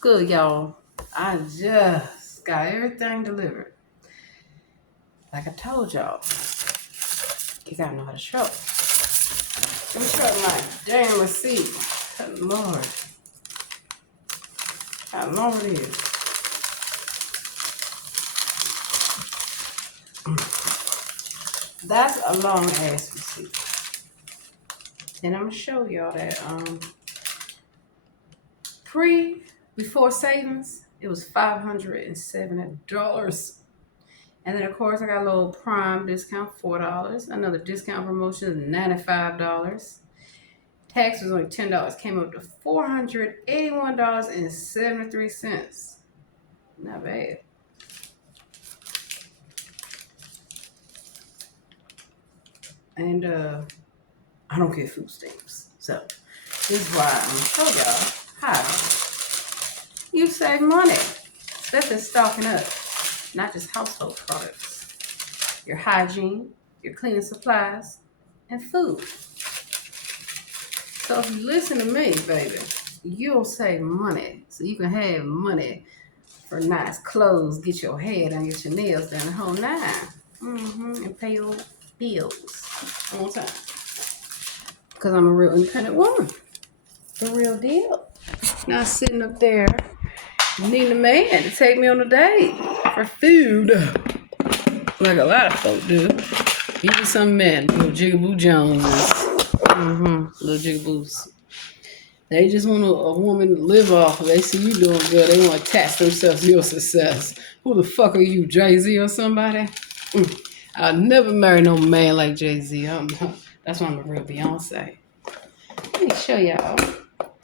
Good, y'all. I just got everything delivered. Like I told y'all, you gotta know how to show. Let me show my damn receipt. Good Lord. How long it is. That's a long ass receipt. And I'm gonna show y'all that before savings, it was $570. And then of course I got a little Prime discount, $4. Another discount promotion is $95. Tax was only $10. Came up to $481.73. Not bad. And I don't get food stamps. So this is why I'm gonna show y'all how you save money. Especially stocking up. Not just household products. Your hygiene, your cleaning supplies, and food. So if you listen to me, baby, you'll save money. So you can have money for nice clothes, get your hair done, get your nails done, the whole nine. And pay your bills on time. Because I'm a real independent woman. The real deal. Not sitting up there needing a man to take me on a date for food. Like a lot of folk do. Even some men, little Jigaboo Joneses. Little Jigaboos. They just want a woman to live off. They see you doing good. They want to attach themselves to your success. Who the fuck are you, Jay-Z or somebody? I'll never marry no man like Jay-Z. That's why I'm a real Beyonce. Let me show y'all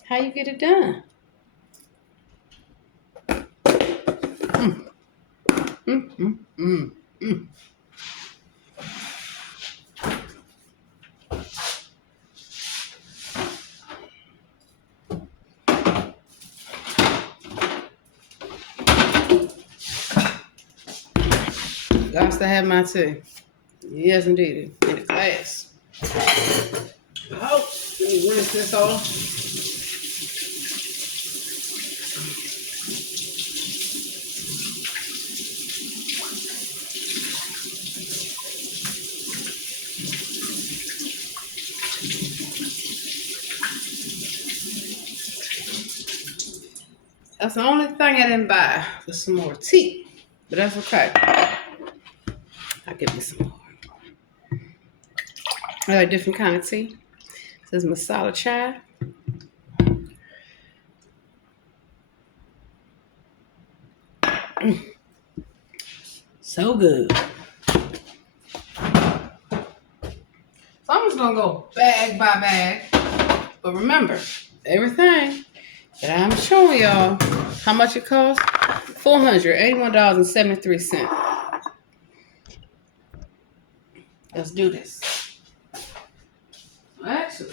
how you get it done. Got to have my tea. Yes, indeed. In a glass. Oh, let me rinse this off. That's the only thing I didn't buy was some more tea. But that's okay. I'll give you some more. I like different kind of tea. This is masala chai. So good. So I'm just gonna go bag by bag. But remember, everything that I'm showing y'all, how much it costs? $481.73. Let's do this. Actually,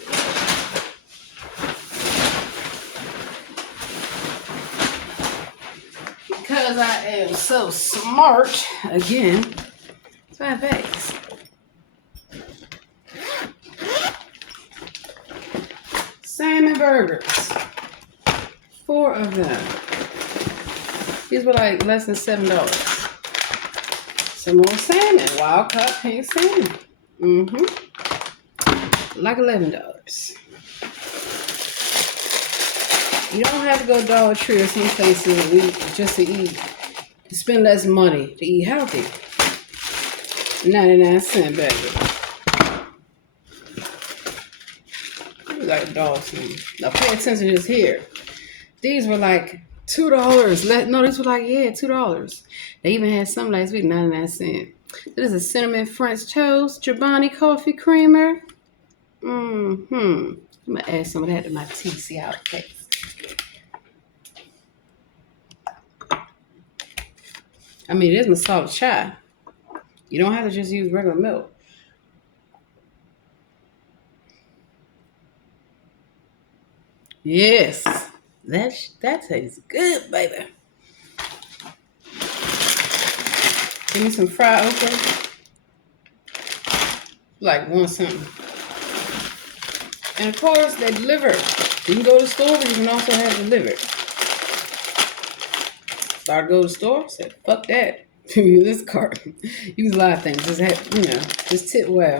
because I am so smart, again, 5 bags. Salmon burgers. 4 of them. These were like less than $7. Some more salmon. Wild caught pink salmon. Like $11. You don't have to go Dollar Tree or some places just to eat, to spend less money to eat healthy. 99cents, baby. Like Dawson. Now pay attention just here. These were like $2. No, these were like, $2. They even had some last week, 99cents. This is a cinnamon French toast, Chobani coffee creamer. I'm gonna add some of that to my tea, see how it tastes. I mean, it is masala chai. You don't have to just use regular milk. Yes, that tastes good, baby. Give me some fried okra. Like one something. And of course, they deliver. You can go to the store, but you can also have it delivered. Started to go to the store. Said, fuck that. Use this card. Use a lot of things. Just have, just tip well.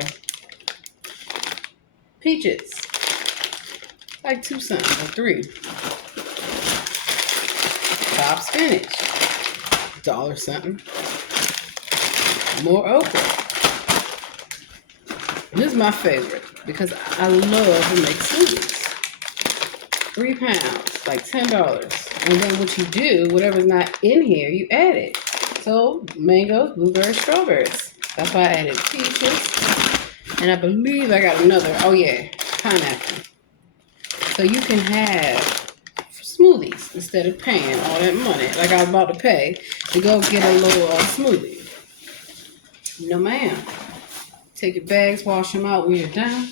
Peaches. Like 2 something or 3. Top spinach. $1 something. More okra. This is my favorite because I love to make smoothies. 3 pounds, like $10. And then what you do, whatever's not in here, you add it. So mangoes, blueberries, strawberries. That's why I added peaches. And I believe I got another, oh yeah, pineapple. So you can have smoothies instead of paying all that money like I was about to pay to go get a little smoothie. No ma'am. Take your bags, wash them out when you're done.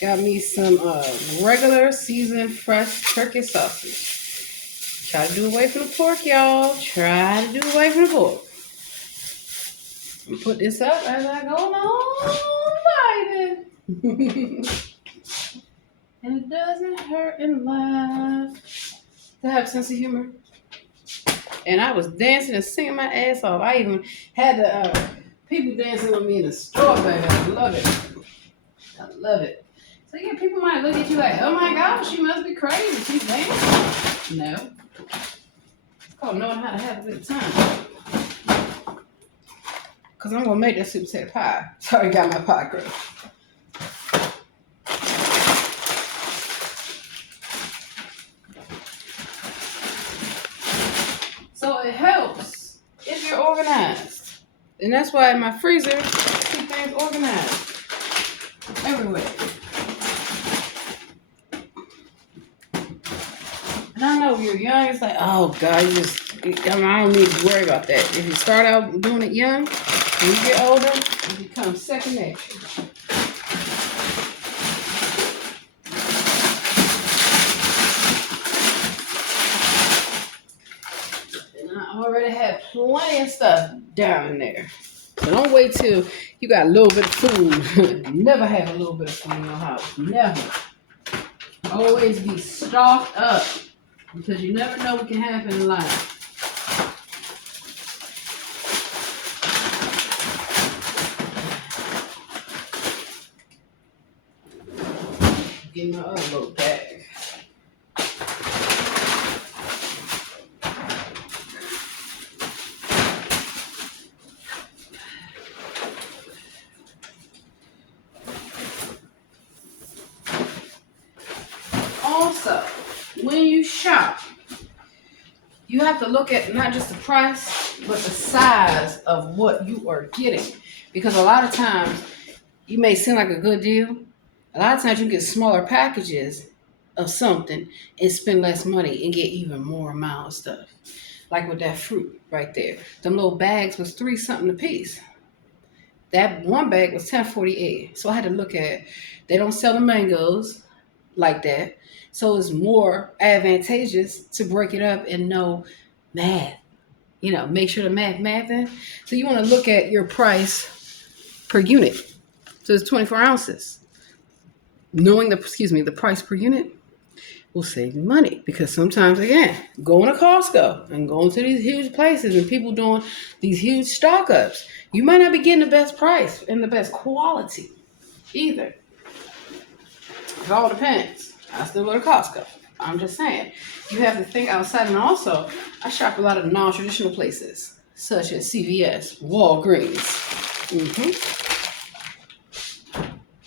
Got me some regular seasoned fresh turkey sausage. Try to do away from the pork, y'all. Try to do away from the pork. And put this up as I go along, baby. And it doesn't hurt in life to have a sense of humor. And I was dancing and singing my ass off. I even had the people dancing with me in the store, baby. I love it. I love it. So yeah, people might look at you like, oh my gosh, she must be crazy. She's dancing. No. It's called knowing how to have a good time. Because I'm going to make that sweet potato pie. So I got my pie crust. So it helps if you're organized. And that's why in my freezer, I keep things organized. Everywhere. And I know when you're young, it's like, oh God, I don't need to worry about that. If you start out doing it young, when you get older, it becomes second nature. And I already have plenty of stuff down in there. So don't wait till you got a little bit of food. Never have a little bit of food in your house. Never. Always be stocked up because you never know what can happen in life. Get my other little bag. Also, when you shop, you have to look at not just the price, but the size of what you are getting. Because a lot of times, you may seem like a good deal. A lot of times you get smaller packages of something and spend less money and get even more amount of stuff. Like with that fruit right there. Them little bags was $3 something a piece. That one bag was $10.48. So I had to look at, they don't sell the mangoes like that. So it's more advantageous to break it up and know math. Make sure the mathing. So you want to look at your price per unit. So it's 24 ounces. Knowing the price per unit will save you money. Because sometimes, again, going to Costco and going to these huge places and people doing these huge stock ups, you might not be getting the best price and the best quality either. It all depends. I still go to Costco. I'm just saying. You have to think outside. And also, I shop a lot of non-traditional places, such as CVS, Walgreens.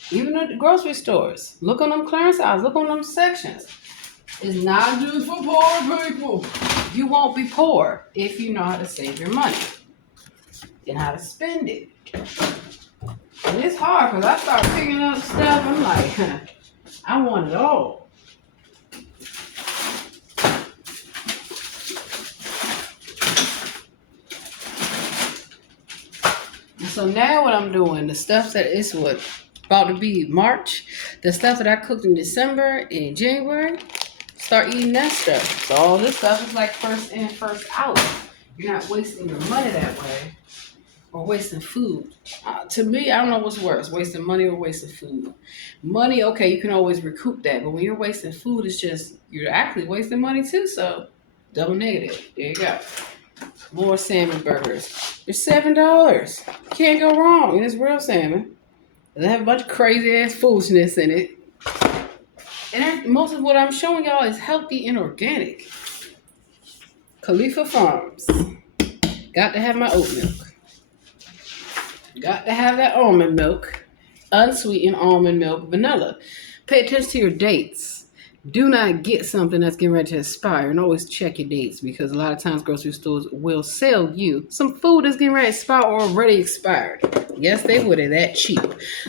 Even at the grocery stores. Look on them clearance aisles. Look on them sections. It's not just for poor people. You won't be poor if you know how to save your money and how to spend it. And it's hard because I start picking up stuff. I'm like, I want it all. And so now what I'm doing, the stuff that is about to be March, the stuff that I cooked in December and January, start eating that stuff. So all this stuff is like first in, first out. You're not wasting your money that way or wasting food. To me, I don't know what's worse, wasting money or wasting food. Money, okay, you can always recoup that. But when you're wasting food, it's just, you're actually wasting money too. So Double negative. There you go. More salmon burgers. They're $7. Can't go wrong. And it's real salmon. They have a bunch of crazy ass foolishness in it. And most of what I'm showing y'all is healthy and organic. Khalifa Farms. Got to have my oat milk. Got to have that almond milk. Unsweetened almond milk, vanilla. Pay attention to your dates. Do not get something that's getting ready to expire, and always check your dates, because a lot of times grocery stores will sell you some food that's getting ready to expire or already expired. Yes, they would. They're that cheap.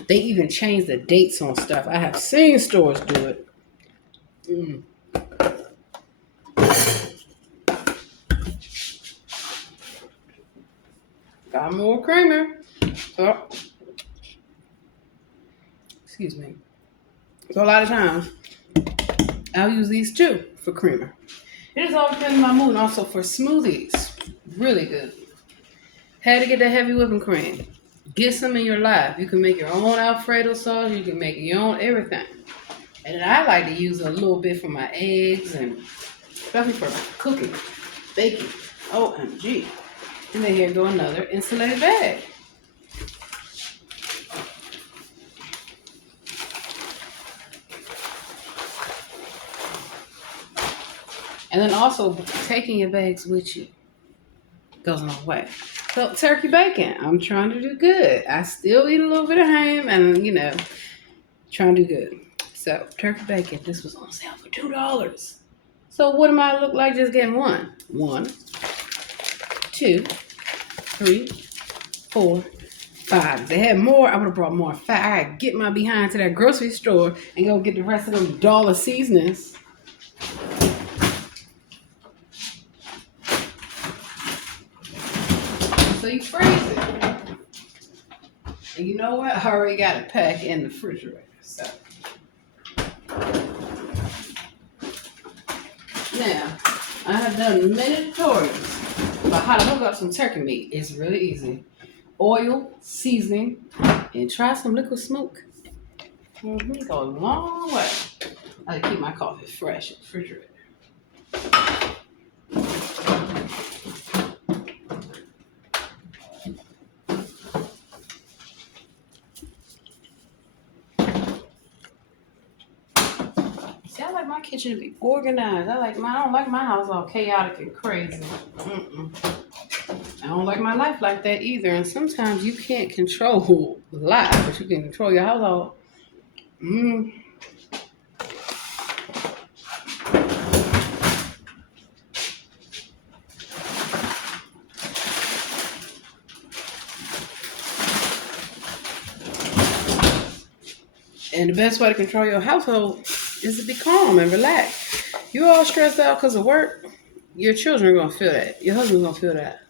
They even change the dates on stuff. I have seen stores do it. Got more creamer. Oh. Excuse me. So a lot of times, I'll use these too for creamer. It is all depending on my mood. Also for smoothies. Really good. Had to get that heavy whipping cream. Get some in your life. You can make your own Alfredo sauce. You can make your own everything. And then I like to use a little bit for my eggs, and especially for cooking, baking. OMG. And then here go another insulated bag. And then also taking your bags with you goes a long way. So turkey bacon, I'm trying to do good. I still eat a little bit of ham and, trying to do good. So turkey bacon, this was on sale for $2. So what am I look like just getting one? 1, 2, 3, 4, 5. If they had more, I would have brought more. I gotta get my behind to that grocery store and go get the rest of them dollar seasonings. So you freeze it. And you know what? I already got it packed in the refrigerator. So now I have done many tutorials about how to hook up some turkey meat. It's really easy. Oil, seasoning, and try some liquid smoke. Go a long way. I keep my coffee fresh in the refrigerator. See, I like my kitchen to be organized. I don't like my house all chaotic and crazy. I don't like my life like that either. And sometimes you can't control life, but you can control your household. And the best way to control your household is to be calm and relax. You're all stressed out because of work. Your children are going to feel that. Your husband's going to feel that.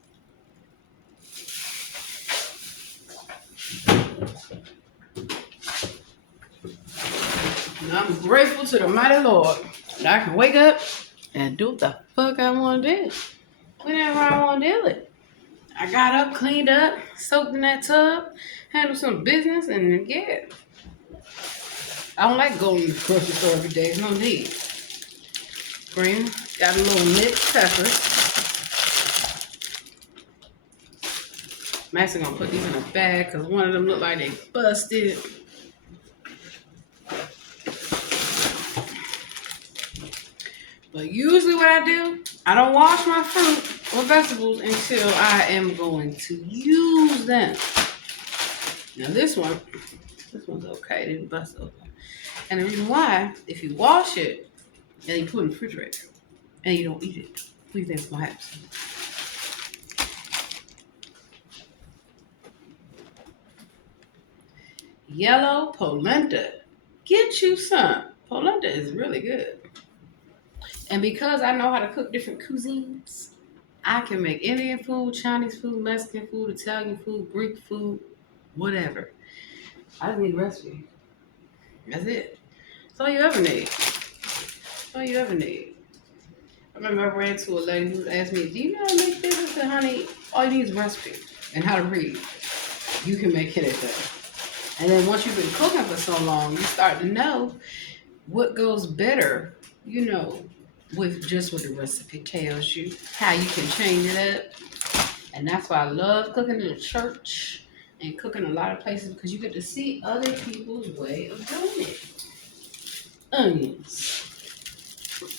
And I'm grateful to the mighty Lord that I can wake up and do what the fuck I want to do. Whenever I want to do it. I got up, cleaned up, soaked in that tub, handled some business, and yeah. I don't like going to the grocery store every day. There's no need. Green, got a little mixed pepper. I'm actually going to put these in a bag because one of them look like they busted. But usually what I do, I don't wash my fruit or vegetables until I am going to use them. Now this one's okay. It didn't bust open. And the reason why, if you wash it and you put it in the refrigerator and you don't eat it, what do you think is going to happen? Yellow polenta. Get you some. Polenta is really good. And because I know how to cook different cuisines, I can make Indian food, Chinese food, Mexican food, Italian food, Greek food, whatever. I just need a recipe. That's it. That's all you ever need. That's all you ever need. I remember I ran to a lady who asked me, do you know how to make this? I said, honey, all you need is a recipe and how to read. You can make anything. And then once you've been cooking for so long, you start to know what goes better, with just what the recipe tells you, how you can change it up. And that's why I love cooking in the church and cooking a lot of places because you get to see other people's way of doing it. Onions.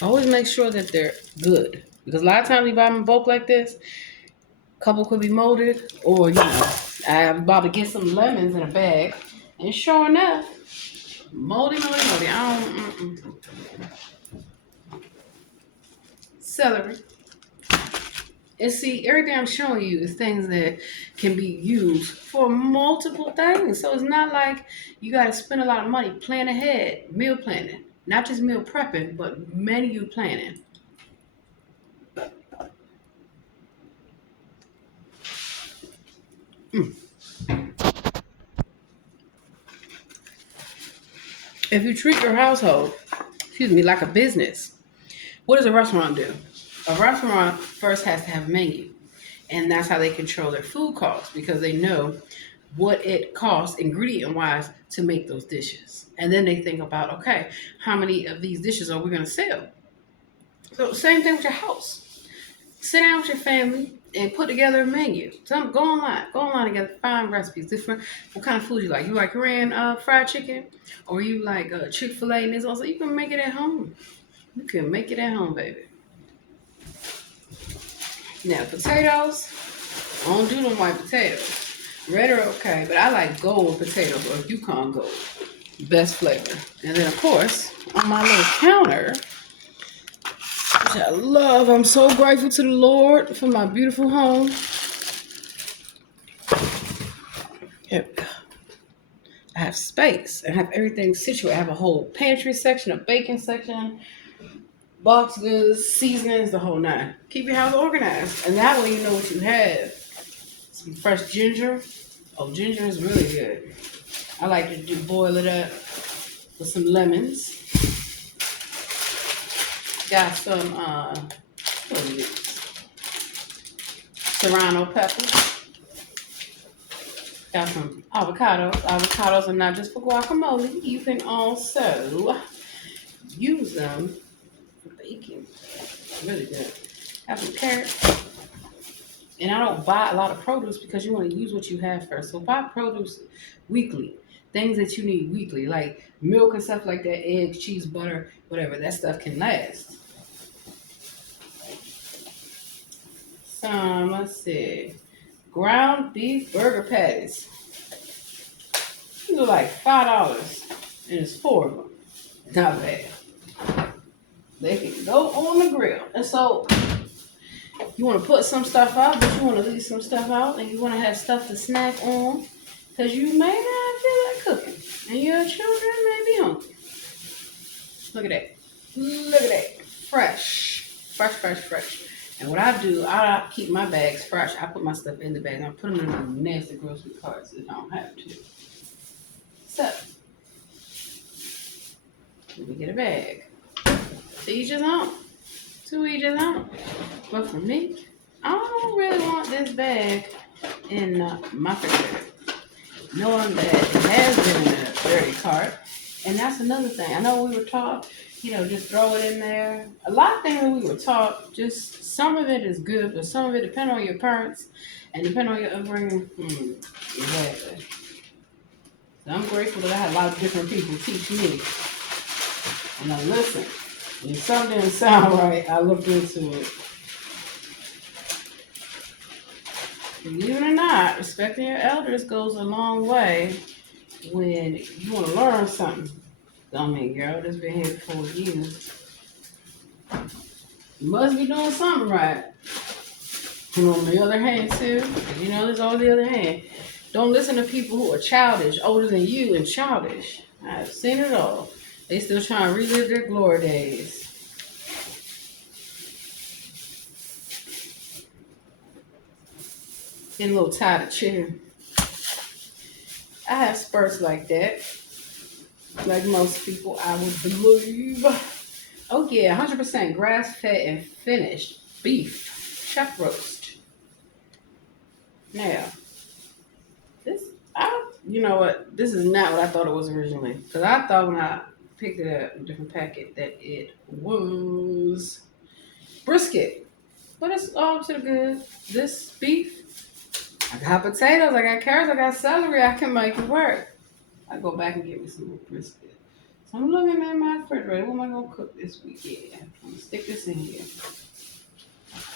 Always make sure that they're good. Because a lot of times you buy them in bulk like this, a couple could be molded, or I'm about to get some lemons in a bag, and sure enough, moldy. I don't. Celery. And see, everything I'm showing you is things that can be used for multiple things. So it's not like you got to spend a lot of money. Plan ahead, meal planning, not just meal prepping, but menu planning. Mm. If you treat your household, like a business, what does a restaurant do? A restaurant first has to have a menu, and that's how they control their food costs because they know what it costs ingredient wise to make those dishes. And then they think about, okay, how many of these dishes are we going to sell? So same thing with your house. Sit down with your family and put together a menu. Go online together, find recipes, different what kind of food you like. You like Korean fried chicken, or you like Chick-fil-A, and this also you can make it at home. You can make it at home, baby. Now potatoes, I don't do them white potatoes. Red are okay, but I like gold potatoes or Yukon gold. Best flavor. And then of course, on my little counter, which I love, I'm so grateful to the Lord for my beautiful home. Yep. I have space. I have everything situated. I have a whole pantry section, a baking section, box goods, seasonings, the whole nine. Keep your house organized. And that way you know what you have. Some fresh ginger. Oh, ginger is really good. I like to boil it up with some lemons. Got some what is it? Serrano peppers. Got some avocados. Avocados are not just for guacamole. You can also use them for baking. Really good. Have some carrots. And I don't buy a lot of produce because you want to use what you have first. So buy produce weekly. Things that you need weekly, like milk and stuff like that, eggs, cheese, butter, whatever. That stuff can last. Some, let's see, ground beef burger patties. These are like $5, and it's 4 of them. Not bad. They can go on the grill. And so you want to put some stuff out, but you want to leave some stuff out, and you want to have stuff to snack on, because you may not feel like cooking, and your children may be hungry. Look at that. Look at that. Fresh. And what I do, I keep my bags fresh. I put my stuff in the bag. I put them in the nasty grocery carts if I don't have to. So, let me get a bag. To each his own. But for me, I don't really want this bag in my refrigerator. Knowing that it has been in a dirty cart. And that's another thing. I know we were taught, just throw it in there. A lot of things that we were taught, just some of it is good, but some of it depends on your parents and depend on your upbringing. Exactly. So I'm grateful that I had a lot of different people teach me. And I listen. When something didn't sound right, I looked into it. Believe it or not, respecting your elders goes a long way when you want to learn something. I mean, girl, that's been here before you. You must be doing something right. And on the other hand, too, there's always the other hand. Don't listen to people who are childish, older than you, and childish. I've seen it all. They still trying to relive their glory days. Getting a little tired of chewing. I have spurts like that. Like most people, I would believe. Oh yeah, 100% grass-fed and finished beef, chuck roast. Now, you know what? This is not what I thought it was originally. Because I thought when I picked it up in a different packet that it was brisket. But it's all to the good. This beef, I got potatoes, I got carrots, I got celery. I can make it work. I go back and get me some more brisket. So I'm looking at my refrigerator. What am I gonna cook this weekend? I'm gonna stick this in here.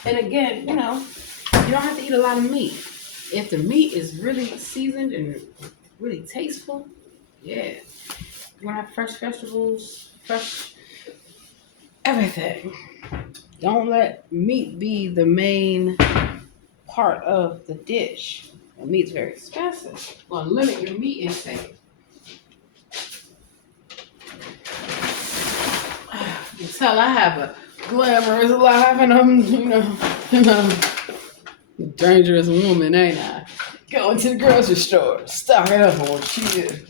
And again, you know, you don't have to eat a lot of meat. If the meat is really seasoned and really tasteful, yeah. You wanna have fresh vegetables, fresh everything. Don't let meat be the main part of the dish. And meat's very expensive. You wanna limit your meat intake. You can tell I have a glamorous life and I'm dangerous woman, ain't I? Going to the grocery store, stocking up on shit.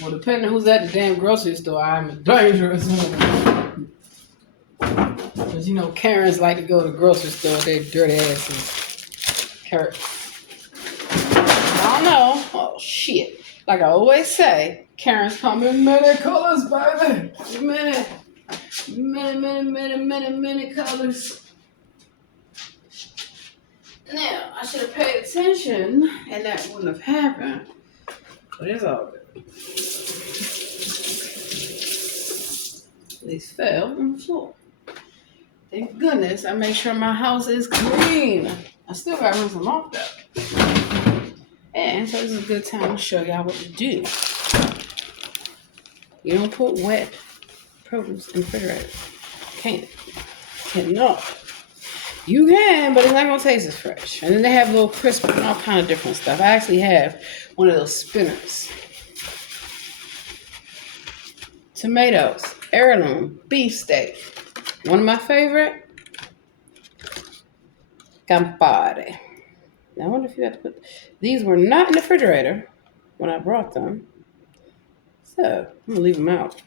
Well, depending on who's at the damn grocery store, I'm a dangerous woman. Because you know, Karens like to go to the grocery store with their dirty asses. Carrots. I don't know. Oh, shit. Like I always say, Karens come in many colors, baby. Many colors. Now, I should have paid attention, and that wouldn't have happened. But it's all good. These fell on the floor. Thank goodness I make sure my house is clean. I still got to rinse them off, though. And so this is a good time to show y'all what to do. You don't put wet produce in the refrigerator. Cannot. You can, but it's not gonna taste as fresh. And then they have little crisp and all kind of different stuff. I actually have one of those spinners. Tomatoes, heirloom, beefsteak. One of my favorite, Campari. Now I wonder if you have to put, these were not in the refrigerator when I brought them. So I'm gonna leave them out.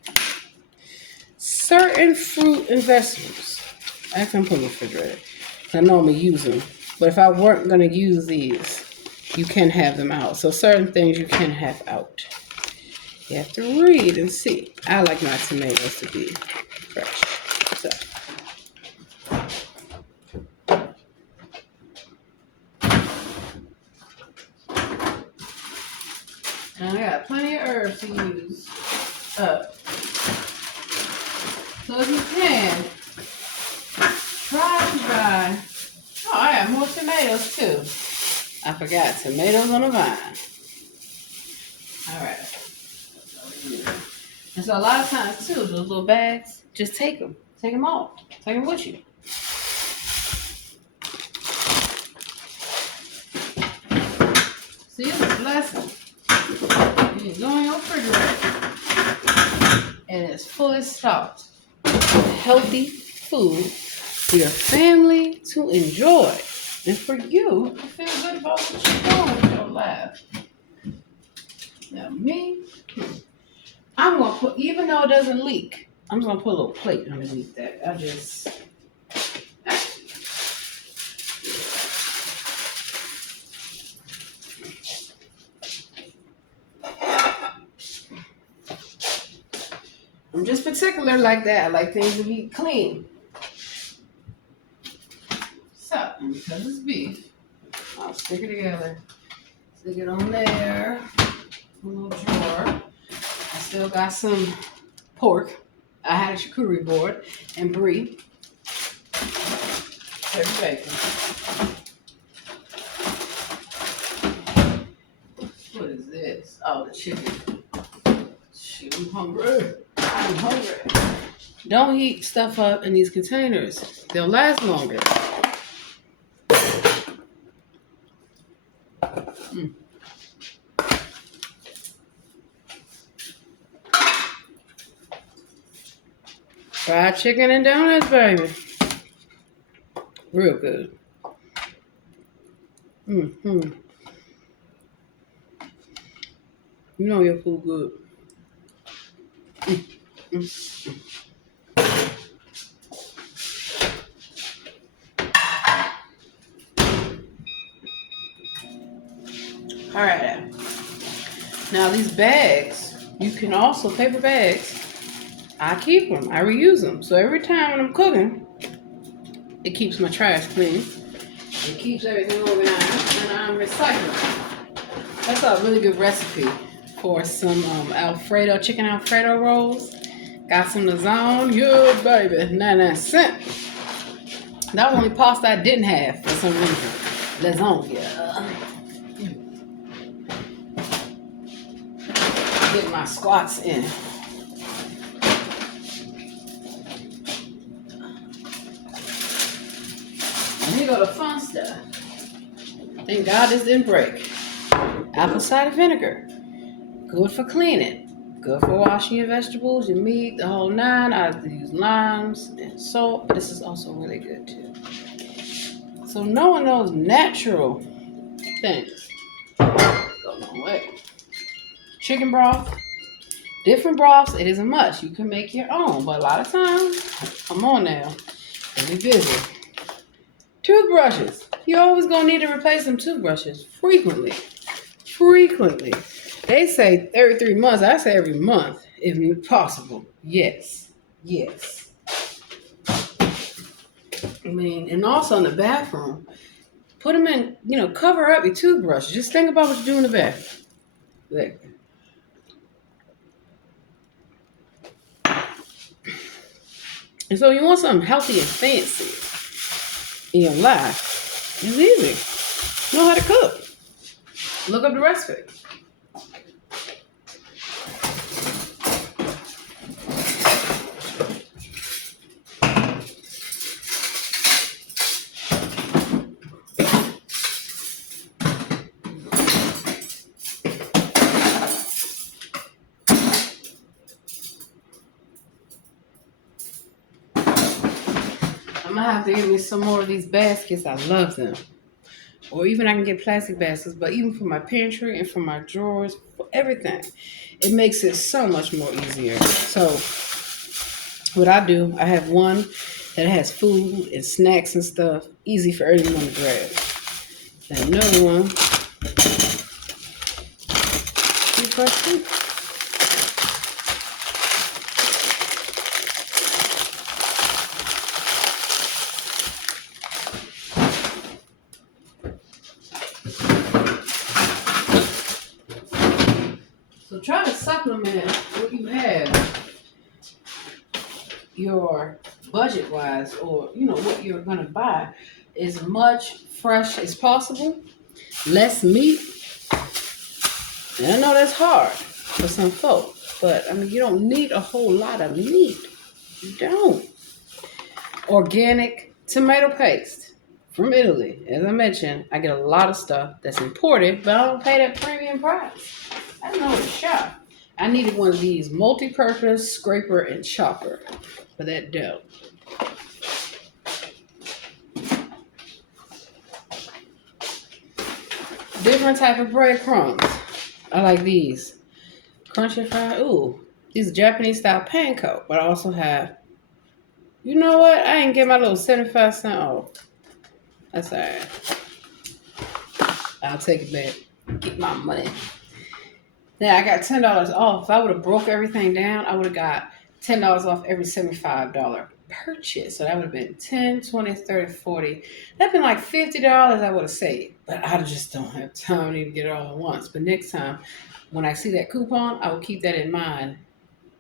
Certain fruit and vegetables. I actually put them in the refrigerator. I normally use them. But if I weren't gonna use these, you can have them out. So certain things you can have out. You have to read and see. I like my tomatoes to be fresh. So. And I got plenty of herbs to use up. So if you can, try to buy. Oh, I have more tomatoes too. I forgot tomatoes on the vine. All right. And so a lot of times too, those little bags, just take them. Take them off. Take them with you. See, it's a blessing. You go in your refrigerator and it's fully stocked with healthy food for your family to enjoy. And for you to feel good about what you're doing with your life. Now me, I'm going to put, even though it doesn't leak, I'm going to put a little plate underneath that. I'm just particular like that. I like things to be clean. So, because it's beef, I'll stick it together. Stick it on there. A little drawer. I still got some pork. I had a charcuterie board and brie. Heavy bacon. What is this? Oh, the chicken. Shoot, I'm hungry. I'm hungry. Don't heat stuff up in these containers. They'll last longer. Fried chicken and donuts, baby. Real good. You know your food good. All right. Now these bags You can also, paper bags, I keep them. I reuse them. So every time when I'm cooking, it keeps my trash clean. It keeps everything organized, and I'm recycling. That's a really good recipe for some Alfredo, chicken Alfredo rolls. Got some lasagna, yeah, baby, 99¢. That was the only pasta I didn't have for some reason. Lasagna. Get my squats in. And here go the fun stuff. Thank God this didn't break. Apple cider vinegar. Good for cleaning. Good for washing your vegetables, your meat, the whole nine. I use limes and salt. This is also really good too. So knowing those natural things go a long way. Chicken broth. Different broths, it isn't much. You can make your own, but a lot of times, come on now, really busy. Toothbrushes. You're always gonna need to replace some toothbrushes frequently. Frequently. They say every 3 months. I say every month, if possible. Yes. Yes. I mean, and also in the bathroom, put them in, cover up your toothbrush. Just think about what you do in the bathroom. Like, and so you want something healthy and fancy in your life. It's easy. Know how to cook. Look up the recipe. I'm gonna have to get me some more of these baskets. I love them. Or even I can get plastic baskets, but even for my pantry and for my drawers, for everything, it makes it so much more easier. So what I do, I have one that has food and snacks and stuff, easy for anyone to grab. Then another one, so try to supplement what you have, your budget-wise, or what you're gonna buy, as much fresh as possible. Less meat. And I know that's hard for some folks, but I mean, you don't need a whole lot of meat. You don't. Organic tomato paste from Italy. As I mentioned, I get a lot of stuff that's imported, but I don't pay that premium price. I don't know what to shop. I needed one of these multi-purpose scraper and chopper for that dough. Different type of breadcrumbs. I like these. Crunchy fried. Ooh, these are Japanese style panko, but I also have, you know what? I didn't get my little 75¢ off. That's all right. I'll take it back. Get my money. Now I got $10 off. If I would have broke everything down, I would have got $10 off every $75 purchase. So that would have been 10, 20, 30, 40. That'd been like $50 I would have saved. But I just don't have time to get it all at once. But next time, when I see that coupon, I will keep that in mind.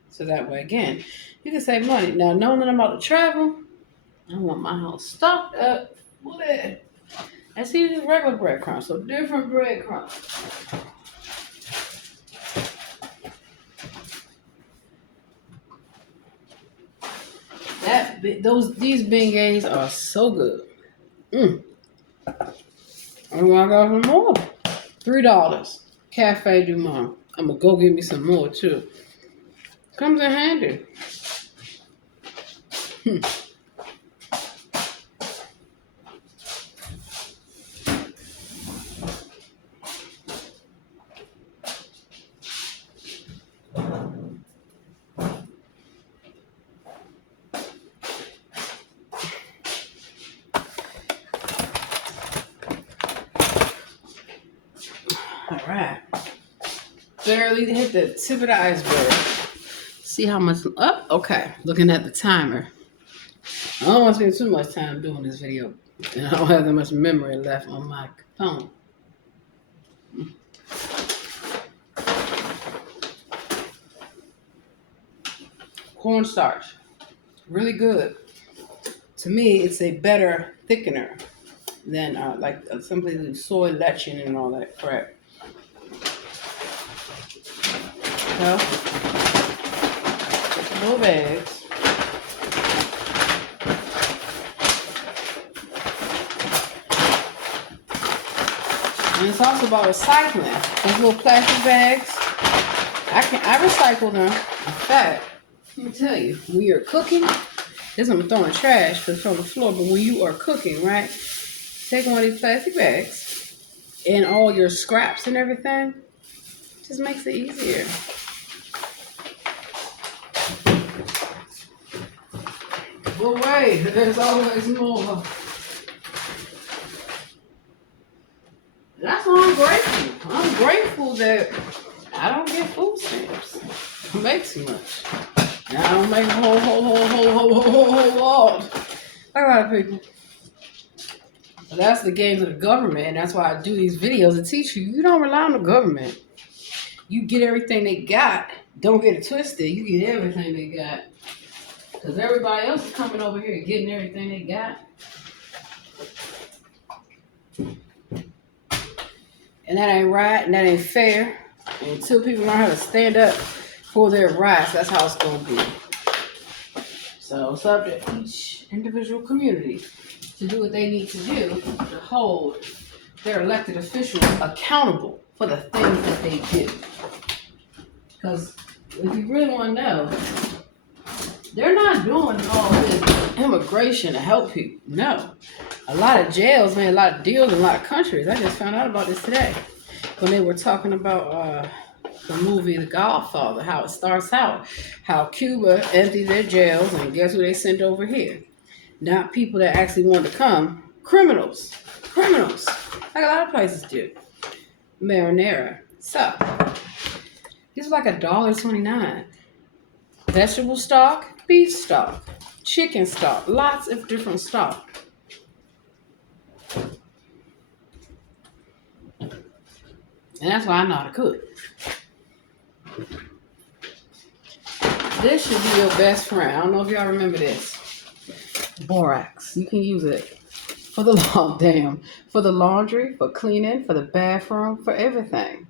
So that way, again, you can save money. Now, knowing that I'm about to travel, I want my house stocked up with it. I see these regular breadcrumbs, so different breadcrumbs. These beignets are so good. I want to go for more. $3. Cafe Du Monde. I'm gonna go get me some more too. Comes in handy. All right. barely hit the tip of the iceberg. See how much up? Okay, looking at the timer. I don't want to spend too much time doing this video, and I don't have that much memory left on my phone. Cornstarch, really good. To me, it's a better thickener than some places do soy lecithin and all that crap. So, little bags. And it's also about recycling. Those little plastic bags, I recycle them. In fact, let me tell you, when you're cooking, this I'm throwing trash from the floor, but when you are cooking, right, take one of these plastic bags and all your scraps and everything, just makes it easier. But wait, there's always more. That's why I'm grateful. I'm grateful that I don't get food stamps. I make too much. And I don't make a whole lot. Like a lot of people. But that's the games of the government, and that's why I do these videos to teach you. You don't rely on the government. You get everything they got. Don't get it twisted. You get everything they got. Because everybody else is coming over here getting everything they got. And that ain't right, and that ain't fair. And until people learn how to stand up for their rights, that's how it's going to be. So it's up to each individual community to do what they need to do to hold their elected officials accountable for the things that they do. Because if you really want to know, they're not doing all this immigration to help people. No. A lot of jails made a lot of deals in a lot of countries. I just found out about this today when they were talking about the movie The Godfather, how it starts out, how Cuba emptied their jails, and guess who they sent over here? Not people that actually wanted to come, criminals, like a lot of places do. Marinara. So, this is like $1.29. Vegetable stock, beef stock, chicken stock, lots of different stock. And that's why I know how to cook. This should be your best friend. I don't know if y'all remember this. Borax. You can use it for the for the laundry, for cleaning, for the bathroom, for everything.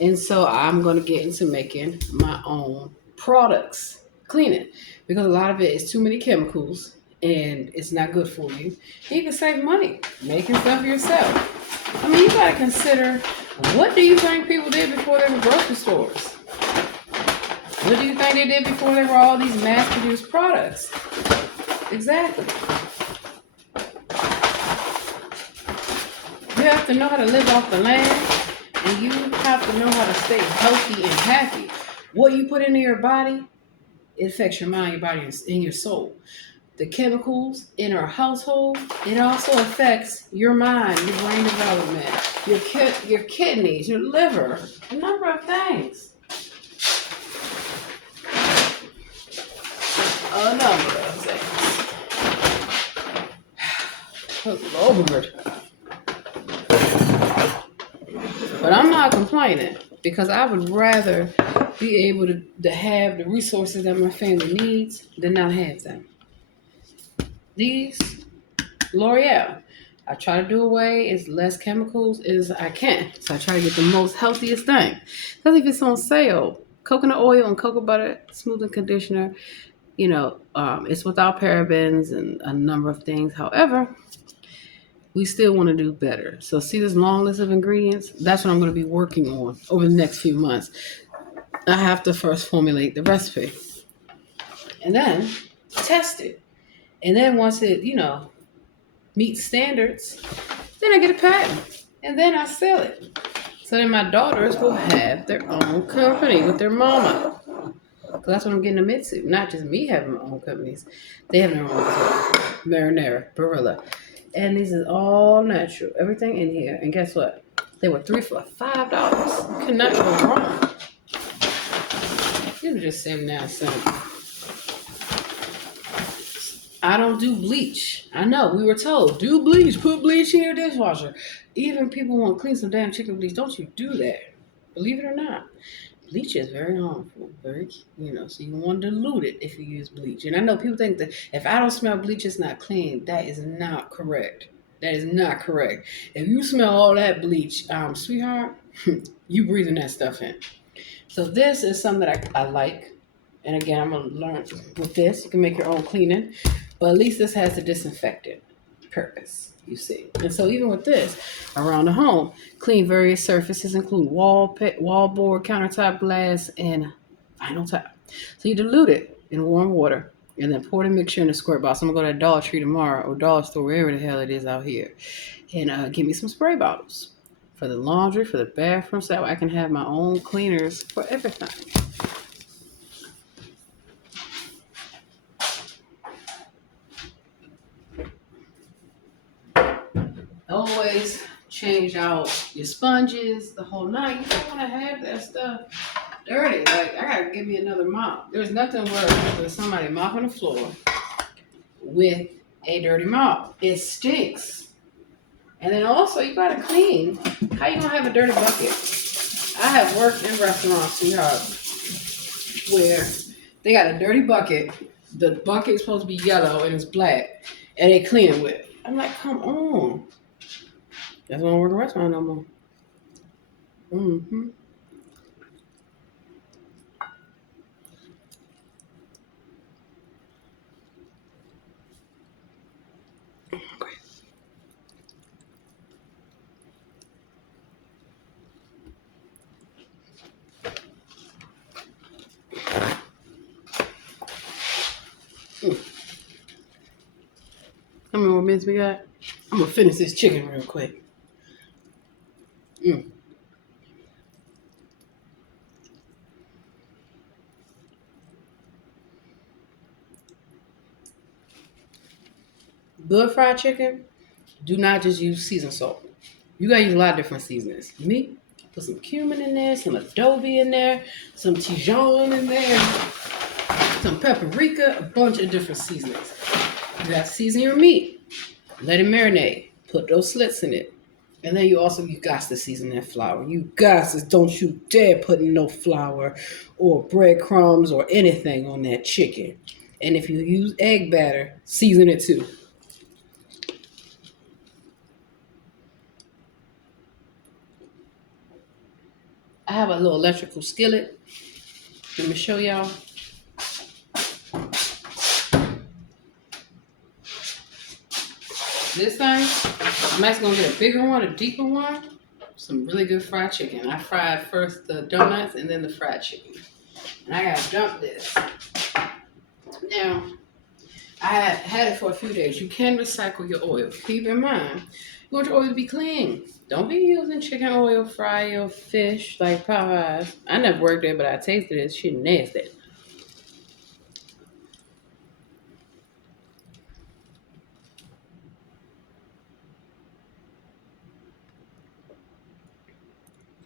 And so I'm going to get into making my own products, cleaning, because a lot of it is too many chemicals and it's not good for you. And you can save money making stuff yourself. I mean, you got to consider, what do you think people did before they were grocery stores? What do you think they did before there were all these mass-produced products? Exactly. You have to know how to live off the land, and you have to know how to stay healthy and happy. What you put into your body, it affects your mind, your body, and your soul. The chemicals in our household, it also affects your mind, your brain development, your kidneys, your liver, a number of things. A number of things. Good Lord. But I'm not complaining, because I would rather be able to have the resources that my family needs than not have them. These L'Oreal, I try to do away as less chemicals as I can. So I try to get the most healthiest thing. Because if it's on sale, coconut oil and cocoa butter smoothing conditioner, it's without parabens and a number of things. However, we still want to do better. So see this long list of ingredients? That's what I'm going to be working on over the next few months. I have to first formulate the recipe and then test it. And then once it, meets standards, then I get a patent and then I sell it. So then my daughters will have their own company with their mama. Because that's what I'm getting them into. Not just me having my own companies. They have their own as well. Marinara, Barilla. And this is all natural. Everything in here. And guess what? They were 3 for $5. You cannot go wrong. It was just 79 cents. I don't do bleach. I know, we were told, do bleach, put bleach in your dishwasher. Even people want to clean some damn chicken bleach. Don't you do that. Believe it or not. Bleach is very harmful. So you want to dilute it if you use bleach. And I know people think that if I don't smell bleach, it's not clean. That is not correct. That is not correct. If you smell all that bleach, sweetheart, you breathing that stuff in. So this is something that I like. And again, I'm going to learn with this. You can make your own cleaning. But at least this has a disinfectant purpose, you see. And so even with this, around the home, clean various surfaces, include wall board, countertop glass, and vinyl tile. So you dilute it in warm water and then pour the mixture in a squirt bottle. So I'm going to go to Dollar Tree tomorrow or Dollar Store, wherever the hell it is out here, and get me some spray bottles for the laundry, for the bathroom, so that way I can have my own cleaners for everything. Always change out your sponges, the whole night. You don't want to have that stuff dirty. Like, I gotta give me another mop. There's nothing worse than somebody mopping the floor with a dirty mop. It stinks. And then also, you gotta clean. How you gonna have a dirty bucket? I have worked in restaurants, where they got a dirty bucket. The bucket is supposed to be yellow and it's black, and they clean it with it. I'm like, come on. That's why I don't work in a restaurant no more. Mm-hmm. How many more minutes we got? I'm gonna finish this chicken real quick. Good fried chicken, do not just use seasoned salt. You gotta use a lot of different seasonings. Me, put some cumin in there, some adobe in there, some Dijon in there, some paprika, a bunch of different seasonings. You gotta season your meat, let it marinate, put those slits in it. And then you got to season that flour. You got to, don't you dare put no flour or breadcrumbs or anything on that chicken. And if you use egg batter, season it too. I have a little electrical skillet. Let me show y'all. This thing, I'm actually gonna get a bigger one, a deeper one. Some really good fried chicken. I fried first the donuts and then the fried chicken. And I gotta dump this. Now, I had it for a few days. You can recycle your oil. Keep in mind, you want your oil to be clean. Don't be using chicken oil, fry your fish like Popeyes. I never worked there, but I tasted it. Shit nasty.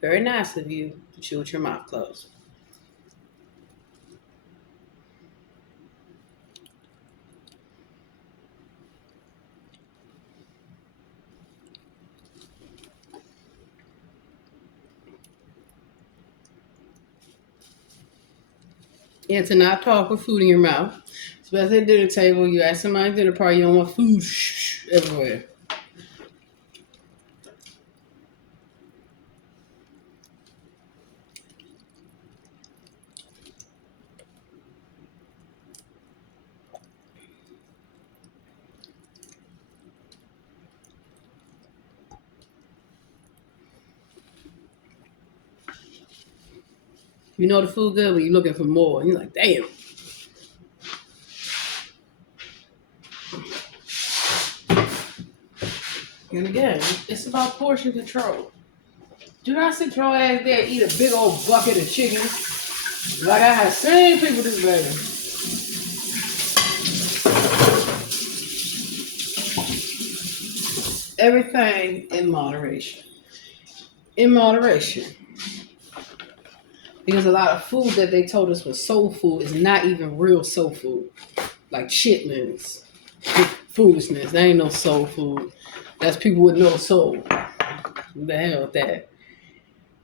Very nice of you to chew with your mouth closed. And to not talk with food in your mouth. Especially at dinner table, you at somebody's dinner party, you don't want food everywhere. You know the food good, but you're looking for more. You're like, damn. And again, it's about portion control. Do not sit your ass there and eat a big old bucket of chicken. Like I have seen people do, baby. Everything in moderation. In moderation. Because a lot of food that they told us was soul food is not even real soul food. Like chitlins, foolishness. That ain't no soul food. That's people with no soul. What the hell with that?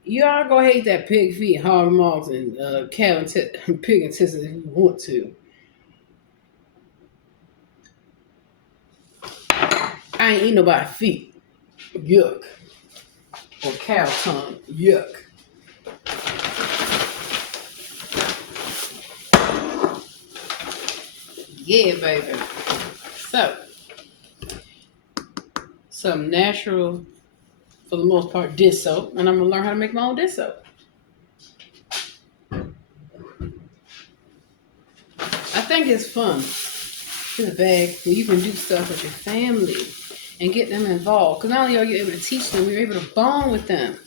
Y'all go hate that pig feet, hog maws, and cow and pig intestines if you want to. I ain't eat nobody's feet. Yuck. Or cow tongue. Yuck. Yeah, baby. So, some natural, for the most part, dish soap. And I'm going to learn how to make my own dish soap. I think it's fun. It's a bag where you can do stuff with your family and get them involved. Because not only are you able to teach them, you're able to bond with them.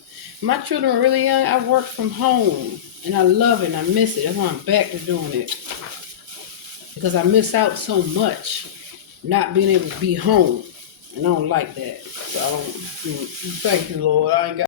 My children are really young. I work from home. And I love it and I miss it. That's why I'm back to doing it. Because I miss out so much not being able to be home. And I don't like that. So, thank you, Lord. I ain't got